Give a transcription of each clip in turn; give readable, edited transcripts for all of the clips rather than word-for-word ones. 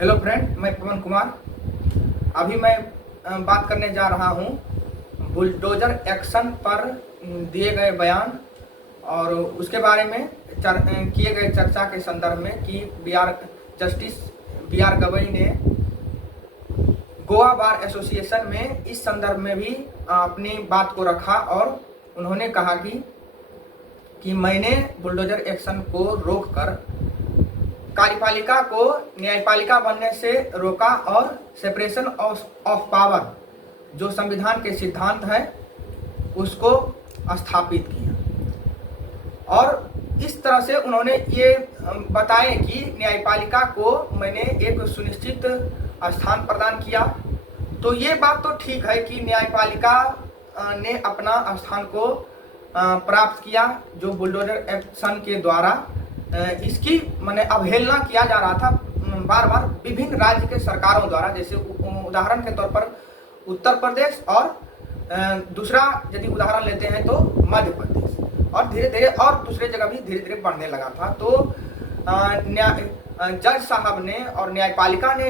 Hello friend, मैं पवन कुमार। अभी मैं बात करने जा रहा हूँ बुलडोजर एक्शन पर दिए गए बयान और उसके बारे में किए गए चर्चा के संदर्भ में कि जस्टिस बी आर गवई ने गोवा बार एसोसिएशन में इस संदर्भ में भी अपनी बात को रखा और उन्होंने कहा कि मैंने बुलडोजर एक्शन को रोककर कार्यपालिका को न्यायपालिका बनने से रोका और सेपरेशन ऑफ पावर जो संविधान के सिद्धांत है उसको स्थापित किया। और इस तरह से उन्होंने ये बताए कि न्यायपालिका को मैंने एक सुनिश्चित स्थान प्रदान किया। तो ये बात तो ठीक है कि न्यायपालिका ने अपना स्थान को प्राप्त किया, जो बुलडोजर एक्शन के द्वारा इसकी माने अवहेलना किया जा रहा था बार बार विभिन्न राज्य के सरकारों द्वारा। जैसे उदाहरण के तौर पर उत्तर प्रदेश और दूसरा यदि उदाहरण लेते हैं तो मध्य प्रदेश, और धीरे धीरे और दूसरे जगह भी धीरे धीरे बढ़ने लगा था। तो जज साहब ने और न्यायपालिका ने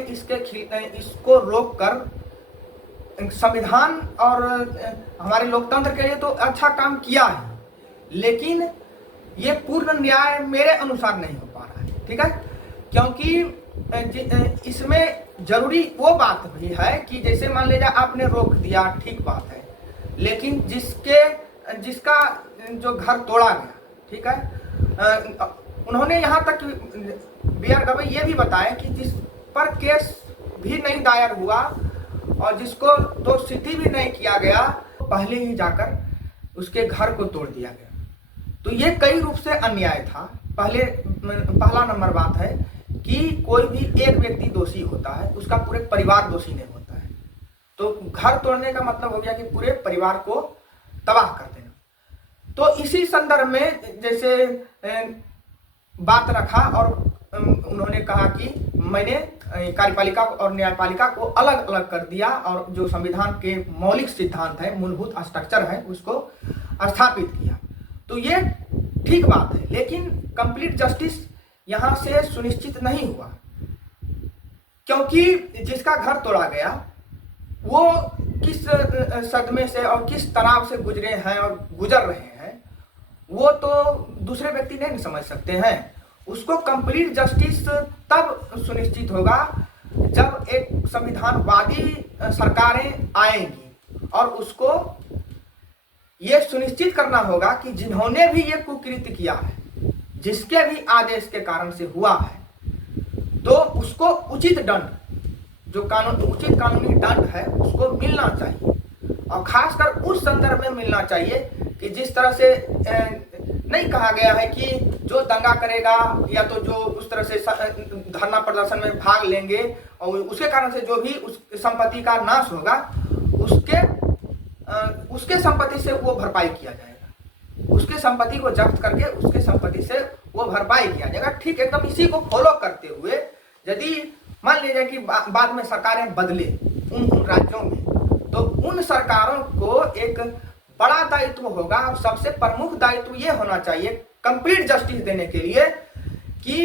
इसको रोककर संविधान और हमारे लोकतंत्र के लिए तो अच्छा काम किया है, लेकिन ये पूर्ण न्याय मेरे अनुसार नहीं हो पा रहा है। ठीक है, क्योंकि इसमें जरूरी वो बात भी है कि जैसे मान लीजिए आपने रोक दिया, ठीक बात है, लेकिन जिसका जो घर तोड़ा गया, ठीक है, उन्होंने यहाँ तक बी आर गवई ये भी बताया कि जिस पर केस भी नहीं दायर हुआ और जिसको दोषसिद्धि भी नहीं किया गया, पहले ही जाकर उसके घर को तोड़ दिया गया। तो ये कई रूप से अन्याय था। पहला नंबर बात है कि कोई भी एक व्यक्ति दोषी होता है, उसका पूरे परिवार दोषी नहीं होता है। तो घर तोड़ने का मतलब हो गया कि पूरे परिवार को तबाह कर देना। तो इसी संदर्भ में जैसे बात रखा और उन्होंने कहा कि मैंने कार्यपालिका और न्यायपालिका को अलग अलग कर दिया और जो संविधान के मौलिक सिद्धांत है, मूलभूत स्ट्रक्चर है, उसको स्थापित किया। तो ये ठीक बात है, लेकिन कंप्लीट जस्टिस यहां से सुनिश्चित नहीं हुआ, क्योंकि जिसका घर तोड़ा गया वो किस सदमे से और किस तनाव से गुजरे हैं और गुजर रहे हैं, वो तो दूसरे व्यक्ति नहीं समझ सकते हैं। उसको कंप्लीट जस्टिस तब सुनिश्चित होगा जब एक संविधानवादी सरकारें आएंगी और उसको ये सुनिश्चित करना होगा कि जिन्होंने भी ये कुकृत्य किया है, जिसके भी आदेश के कारण से हुआ है, तो उसको उचित दंड, जो उचित कानूनी दंड है, उसको मिलना चाहिए। और खासकर उस संदर्भ में मिलना चाहिए कि जिस तरह से नहीं कहा गया है कि जो दंगा करेगा या तो जो उस तरह से धरना प्रदर्शन में भाग लेंगे और उसके कारण से जो भी उस संपत्ति का नाश होगा, उसके संपत्ति से वो भरपाई किया जाएगा। उसके संपत्ति को जब्त करके उसके संपत्ति से वो भरपाई किया जाएगा। ठीक एकदम इसी को फॉलो करते हुए यदि मान लीजिए कि बाद में सरकारें बदले उन राज्यों में, तो उन सरकारों को एक बड़ा दायित्व होगा और सबसे प्रमुख दायित्व ये होना चाहिए कंप्लीट जस्टिस देने के लिए कि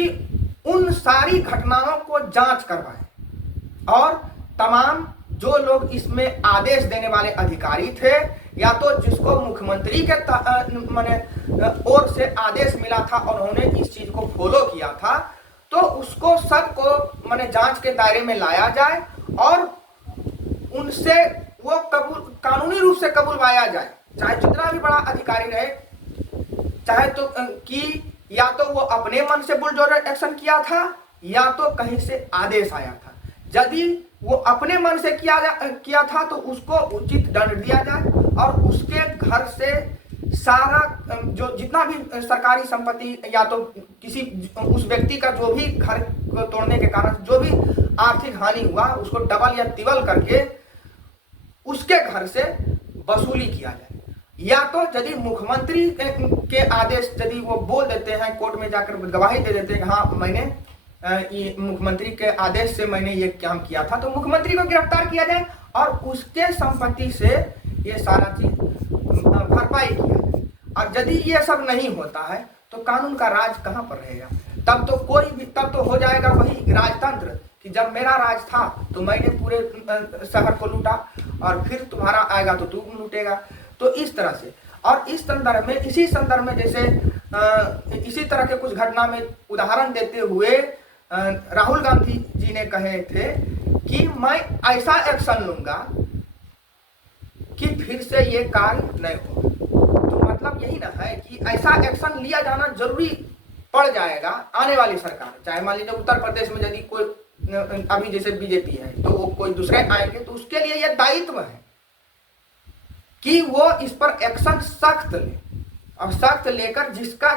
उन सारी घटनाओं को जांच करवाएं और तमाम जो लोग इसमें आदेश देने वाले अधिकारी थे या तो जिसको मुख्यमंत्री के माने ओर से आदेश मिला था और उन्होंने इस चीज को फॉलो किया था, तो उसको सबको माने जांच के दायरे में लाया जाए और उनसे वो कानूनी रूप से कबूलवाया जाए, चाहे जितना भी बड़ा अधिकारी रहे, चाहे तो कि या तो वो अपने मन से बुलडोजर एक्शन किया था या तो कहीं से आदेश आया था। यदि वो अपने मन से किया था तो उसको उचित दंड दिया जाए और उसके घर से सारा जो जितना भी सरकारी संपत्ति या तो किसी उस व्यक्ति का जो भी घर को तोड़ने के कारण जो भी आर्थिक हानि हुआ, उसको डबल या तिबल करके उसके घर से वसूली किया जाए। या तो यदि मुख्यमंत्री के आदेश यदि वो बोल देते हैं, कोर्ट में जाकर गवाही दे देते हैं कि हाँ मैंने मुख्यमंत्री के आदेश से मैंने ये काम किया था, तो मुख्यमंत्री को गिरफ्तार किया जाए और उसके संपत्ति से ये सारा चीज भरपाई किया जाए। और यदि ये सब नहीं होता है तो कानून का राज कहाँ पर रहेगा? तब तो हो जाएगा वही राजतंत्र कि जब मेरा राज था तो मैंने पूरे शहर को लूटा और फिर तुम्हारा आएगा तो तुम लूटेगा। तो इस तरह से, और इस संदर्भ में, इसी संदर्भ में जैसे इसी तरह के कुछ घटना में उदाहरण देते हुए राहुल गांधी जी ने कहे थे कि मैं ऐसा एक्शन लूंगा कि फिर से ये कार्य नहीं हो। तो मतलब यही ना है कि ऐसा एक्शन लिया जाना जरूरी पड़ जाएगा आने वाली सरकार, चाहे मान लीजिए उत्तर प्रदेश में यदि कोई अभी जैसे बीजेपी है तो वो कोई दूसरे आएंगे तो उसके लिए यह दायित्व है कि वो इस पर एक्शन सख्त ले, और सख्त लेकर जिसका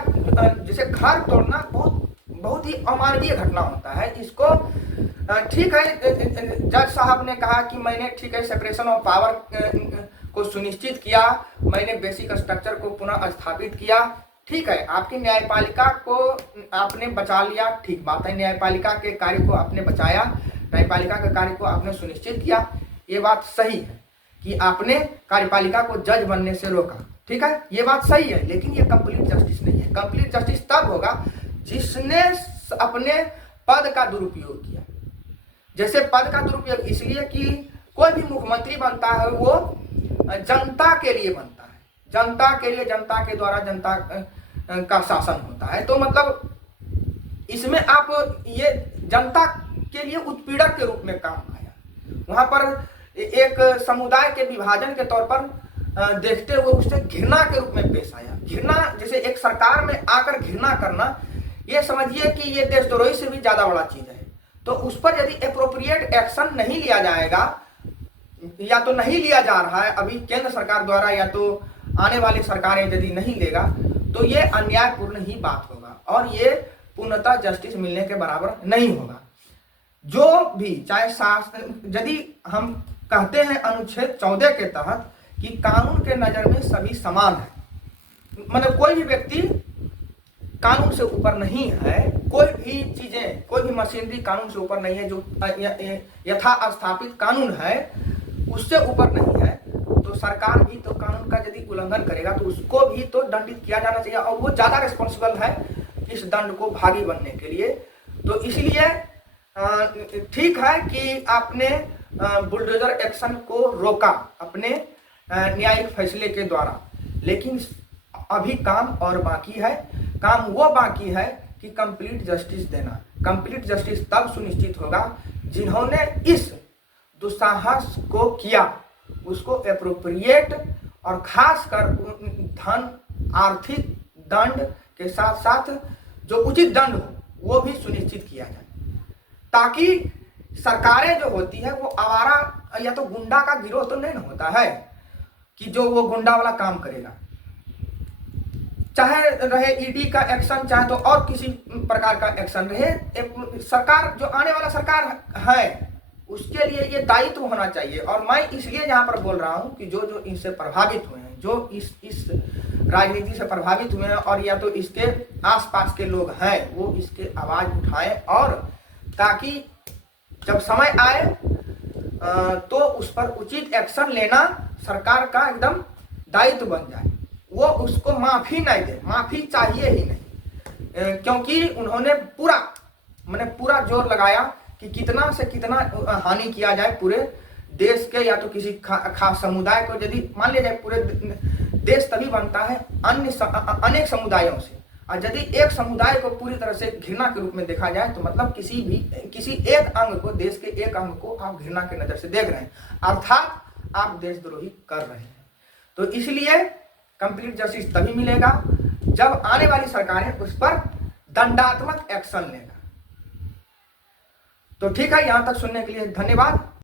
जैसे घर तोड़ना बहुत ही अमानवीय घटना होता है। इसको ठीक है, जज साहब ने कहा कि मैंने ठीक है सेपरेशन ऑफ पावर को सुनिश्चित किया, मैंने बेसिक स्ट्रक्चर को पुनः स्थापित किया, ठीक है, आपकी न्यायपालिका को आपने बचा लिया, ठीक बात है, न्यायपालिका के कार्य को आपने बचाया, न्यायपालिका के कार्य को आपने सुनिश्चित किया, ये बात सही है कि आपने कार्यपालिका को जज बनने से रोका, ठीक है, ये बात सही है। लेकिन ये कंप्लीट जस्टिस नहीं है। कंप्लीट जस्टिस तब होगा जिसने अपने पद का दुरुपयोग किया। जैसे पद का दुरुपयोग इसलिए कि कोई भी मुख्यमंत्री बनता है वो जनता के लिए बनता है, जनता के लिए, जनता के द्वारा जनता का शासन होता है। तो मतलब इसमें आप ये जनता के लिए उत्पीड़क के रूप में काम आया, वहां पर एक समुदाय के विभाजन के तौर पर देखते हुए उससे घृणा के रूप में पेश आया। घृणा, जैसे एक सरकार में आकर घृणा करना, ये समझिए कि ये देशद्रोही से भी ज्यादा बड़ा चीज है। तो उस पर यदि अप्रोप्रिएट एक्शन नहीं लिया जाएगा, या तो नहीं लिया जा रहा है अभी केंद्र सरकार द्वारा, या तो आने वाली सरकारें यदि नहीं लेगा, तो ये अन्यायपूर्ण ही बात होगा और ये पूर्णतः जस्टिस मिलने के बराबर नहीं होगा। जो भी चाहे यदि हम कहते हैं अनुच्छेद 14 के तहत कि कानून के नजर में सभी समान है, मतलब कोई भी व्यक्ति कानून से ऊपर नहीं है, कोई भी चीजें, कोई भी मशीनरी कानून से ऊपर नहीं है, जो यथा स्थापित कानून है उससे ऊपर नहीं है, तो सरकार भी तो कानून का यदि उल्लंघन करेगा तो उसको भी तो दंडित किया जाना चाहिए, और वो ज्यादा रिस्पॉन्सिबल है इस दंड को भागी बनने के लिए। तो इसलिए ठीक है कि आपने बुलडोजर एक्शन को रोका अपने न्यायिक फैसले के द्वारा, लेकिन अभी काम और बाकी है। काम वो बाकी है कि कंप्लीट जस्टिस देना। कंप्लीट जस्टिस तब सुनिश्चित होगा जिन्होंने इस दुस्साहस को किया उसको एप्रोप्रिएट और खासकर धन, आर्थिक दंड के साथ साथ जो उचित दंड हो वो भी सुनिश्चित किया जाए, ताकि सरकारें जो होती है वो आवारा या तो गुंडा का गिरोह तो नहीं होता है कि जो वो गुंडा वाला काम करेगा, चाहे रहे ईडी का एक्शन, चाहे तो और किसी प्रकार का एक्शन रहे। सरकार जो आने वाला सरकार है उसके लिए ये दायित्व होना चाहिए। और मैं इसलिए यहाँ पर बोल रहा हूँ कि जो जो इससे प्रभावित हुए हैं, जो इस राजनीति से प्रभावित हुए हैं और या तो इसके आसपास के लोग हैं, वो इसके आवाज उठाएं, और ताकि जब समय आए तो उस पर उचित एक्शन लेना सरकार का एकदम दायित्व बन जाए। वो उसको माफी नहीं दे, माफी चाहिए ही नहीं, क्योंकि उन्होंने पूरा जोर लगाया कि कितना से कितना हानि किया जाए पूरे देश के, या तो किसी खास समुदाय को। यदि मान लिया जाए पूरे देश तभी बनता है अनेक समुदायों से, और यदि एक समुदाय को पूरी तरह से घृणा के रूप में देखा जाए तो मतलब किसी एक अंग को, देश के एक अंग को आप घृणा की नजर से देख रहे हैं, अर्थात आप देशद्रोही कर रहे हैं। तो इसलिए कंप्लीट जस्टिस तभी मिलेगा जब आने वाली सरकारें उस पर दंडात्मक एक्शन लेगा। तो ठीक है, यहां तक सुनने के लिए धन्यवाद।